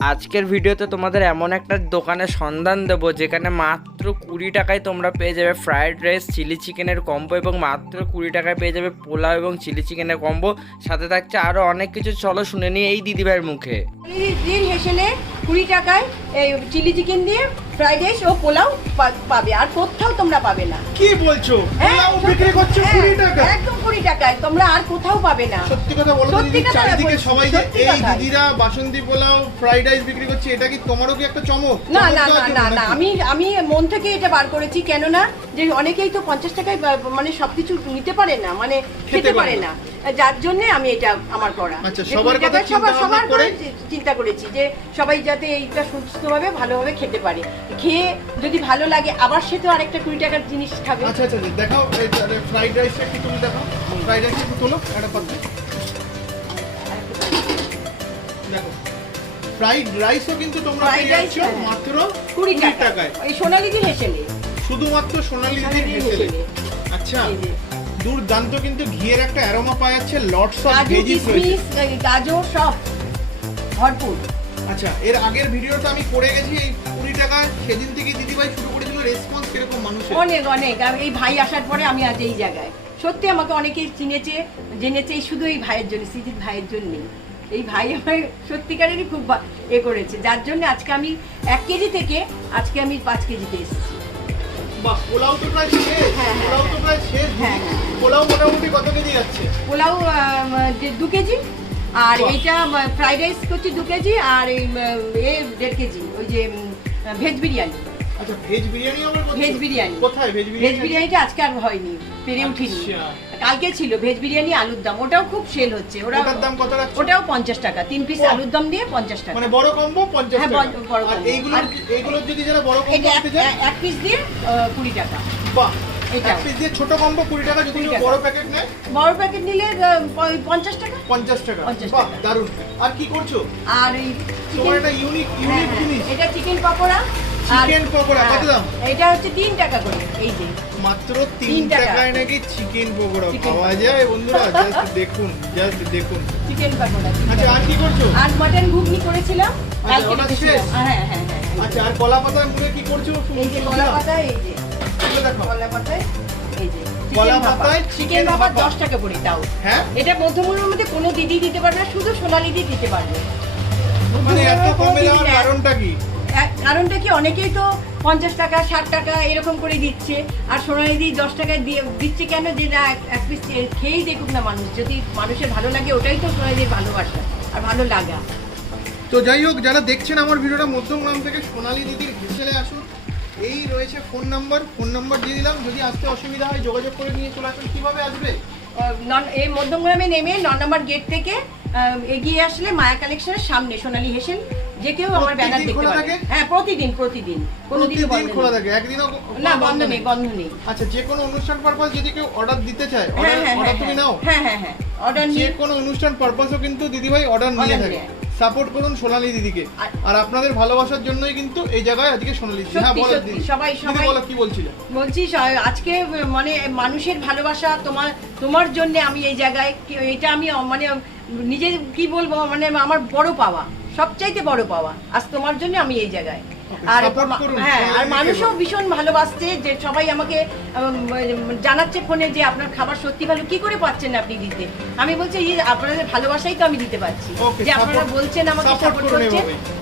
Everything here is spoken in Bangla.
আজকের ভিডিওতে তোমাদের এমন একটা দোকানের সন্ধান দেব যেখানে মাত্র কুড়ি টাকায় তোমরা পেয়ে যাবে ফ্রায়েড রাইস চিলি চিকেনের কম্বো এবং মাত্র কুড়ি টাকায় পেয়ে যাবে পোলাও এবং চিলি চিকেনের কম্বো সাথে থাকছে আরও অনেক কিছু। চলো শুনে নিয়ে এই দিদিভাইয়ের মুখে। কুড়ি টাকায় এই চিলি চিকেন দিয়ে ফ্রাইড রাইস ও পোলাও পাবে আর কোথাও তোমরা পাবে না। কি বলছো? হ্যাঁ, পোলাও বিক্রি করছ হ্যাঁ, কুড়ি টাকা? একদম কুড়ি টাকায় তোমরা আর কোথাও পাবে না। সত্যি কথা বলো দিদি চারিদিকে সবাই যে এই দিদিরা বাসন্তী পোলাও ফ্রাইড রাইস বিক্রি করছে এটা কি তোমারও কি একটা চমক? না না না না না আমি আমি মন থেকে এটা বার করেছি কেননা যে অনেকেই তো পঞ্চাশ টাকায় মানে সবকিছু নিতে পারে না মানে খেতে পারে না। যার জন্য আমি এটা আমার করা। আচ্ছা, সবার কথা সবার চিন্তা সবার চিন্তা করেছি যে সবাই যাতে এইটা সুস্থভাবে ভালোভাবে খেতে পারে। খেয়ে যদি ভালো লাগে আবার সে তো আরেকটা কুড়ি টাকার জিনিস খাবে। আচ্ছা আচ্ছা দেখাও ফ্রাইড রাইসটা একটু তুমি দেখাও? ফ্রাইড রাইস একটু তোলো? একটা পাত্রে। দেখো ফ্রাইড রাইসও কিন্তু তোমরা পেয়ে যাচ্ছ হ্যাঁ। মাত্র কুড়ি কুড়ি টাকায় টাকায়। এই সোনালি হেসেলে। শুধুমাত্র সোনালি সোনালি হেসেলে। আচ্ছা। দুর্দান্ত কিন্তু ঘিয়ের একটা অ্যারোমা পাওয়া যাচ্ছে লটস অফ ভেজিস গাজর সব ভরপুর। আচ্ছা এর আগের ভিডিওটা আমি করে গেছি এই কুড়ি টাকা সেদিন থেকে দিদিভাই শুরু করেছিল রেসপন্স কীরকম মানুষের। অনেক অনেক। আর এই ভাই আসার পরে আমি আজ এই জায়গায়। সত্যি আমাকে অনেকেই চিনেছে জেনেছে এই শুধু এই ভাইয়ের জন্য সিজিৎ ভাইয়ের জন্যই। এই ভাই আমার সত্যিকারেরই খুব এ করেছে। যার জন্য আজকে আমি এক কেজি থেকে আজকে আমি পাঁচ কেজিতে এসেছি। বাহ পোলাও তো প্রায় শেষ। হ্যাঁ, হ্যাঁ, পোলাও তো প্রায় শেষ। হ্যাঁ, হ্যাঁ। পোলাও মোটামুটি কত কেজি যাচ্ছে? পোলাও যে দু কেজি? আর। এইটা ফ্রাইড রাইস করছি দু কেজি আর এ দেড় কেজি ওই যে ভেজ বিরিয়ানি আচ্ছা ভেজ বিরিয়ানি ভেজ বিরিয়ানি। কোথায় ভেজ বিরিয়ানি ভেজ বিরিয়ানিটা আজকে আর হয়নি পেরে উঠিনি আচ্ছা। কালকে ছিল ভেজ বিরিয়ানি আলুর দাম ওটাও খুব সেল হচ্ছে ওরা ওটার দাম কত রাখছো? ওটাও পঞ্চাশ টাকা তিন পিস আলুর দাম দিয়ে পঞ্চাশ টাকা মানে বড় কম্বো পঞ্চাশ হ্যাঁ, টাকা বড়- বড় আর এইগুলো এইগুলো যদি যারা বড় কম্বো নিতে চায় এক- পিস দিয়ে আহ, কুড়ি টাকা বাহ এটা। এক পিস দিয়ে ছোট কম্বো কুড়ি টাকা যদি কুড়ি কেউ টাকা। বড় প্যাকেট নেয়? বড় প্যাকেট নিলে আহ, প- পঞ্চাশ টাকা? পঞ্চাশ টাকা। 50 বাহ টাকা। আর কি করছ? আর এই তোমার chicken- ইউনিক ইউনিক জিনিস। এটা চিকেন পকোড়া। আর- পকোড়া, কত দাম? এটা হচ্ছে তিন টাকা করে এই যে। মাত্র টাকায় নাকি চিকেন পকোড়া পাওয়া যায়? বন্ধুরা জাস্ট দেখুন জাস্ট দেখুন। চিকেন পকোড়া আচ্ছা আর কি করছ? আর মটন ঘুগনি করেছিলাম। শেষ? হ্যাঁ হ্যাঁ হ্যাঁ। আচ্ছা আর কলা মুড়ে কি করছ? এই যে কলা? পাতা এই যে। কলা পাতায় এই যে কলা পাতায় চিকেন ভাপা ভাপা। দশ টাকা করে হ্যাঁ? এটা মধ্যমূল্যের মধ্যে কোনো দিদি দিতে পারবে না শুধু সোনালি দিয়ে দিতে পারবে। মানে এত কমে যাওয়ার কারণটা কি? কারণটা কি? অনেকেই তো পঞ্চাশ টাকা ষাট টাকা এরকম করে দিচ্ছে। আর সোনালি দি দশ টাকায় দিয়ে দিচ্ছে কেন? যে না এক- পিস খেয়েই দেখুক না মানুষ। যদি মানুষের ভালো লাগে ওটাই তো সোনালির ভালোবাসা আর ভালো লাগা। তো যাই হোক যারা দেখছেন আমার ভিডিওটা মধ্যমগ্রাম থেকে সোনালী দিদির হেসেলে আসুন। এই রয়েছে ফোন নাম্বার ফোন নাম্বার দিয়ে দিলাম। যদি আসতে অসুবিধা হয় যোগাযোগ করে নিয়ে চলে আসুন। কীভাবে আসবে? নন- এই মধ্যমগ্রামে নেমে ন নম্বর গেট থেকে এগিয়ে আসলে মায়া কালেকশনের সামনে সোনালী হেসেন যে কেউ আমার ব্যানার দেখতে থাকে? হ্যাঁ প্রতিদিন প্রতিদিন। প্রতিদিন বন্ধ খোলা থাকে? একদিনও না বন্ধ নেই? বন্ধ নেই। আচ্ছা যে কোনো অনুষ্ঠান পারপাস যদি কেউ অর্ডার দিতে চায় হ্যাঁ অর্ডার হ্যাঁ অর্ডার হ্যাঁ তুমি হ্যাঁ। নাও। হ্যাঁ হ্যাঁ হ্যাঁ। অর্ডার যে কোনো অনুষ্ঠান পারপাসও কিন্তু দিদিভাই অর্ডার নিয়ে থাকে। সাপোর্ট করুন সোনালী দিদিকে। আর- আপনাদের ভালোবাসার জন্যই কিন্তু এই জায়গায় আজকে সোনালী দিদি। হ্যাঁ বলো দিদি। সবাই- সবাই- বলো কি বলছিলে? বলছি আজকে মানে মানুষের ভালোবাসা তোমার তোমার জন্য আমি এই জায়গায় এটা আমি মানে নিজে কি বলব মানে আমার বড় পাওয়া। সবচাইতে বড় পাওয়া। আজ তোমার জন্য আমি এই জায়গায়। আর হ্যাঁ আর মানুষও ভীষণ ভালোবাসছে যে সবাই আমাকে জানাচ্ছে ফোনে যে আপনার খাবার সত্যি ভালো কি করে পাচ্ছেন আপনি দিতে? আমি বলছি আপনাদের ভালোবাসাই তো আমি দিতে পারছি। যে আপনারা বলছেন আমাকে সাপোর্ট করছেন।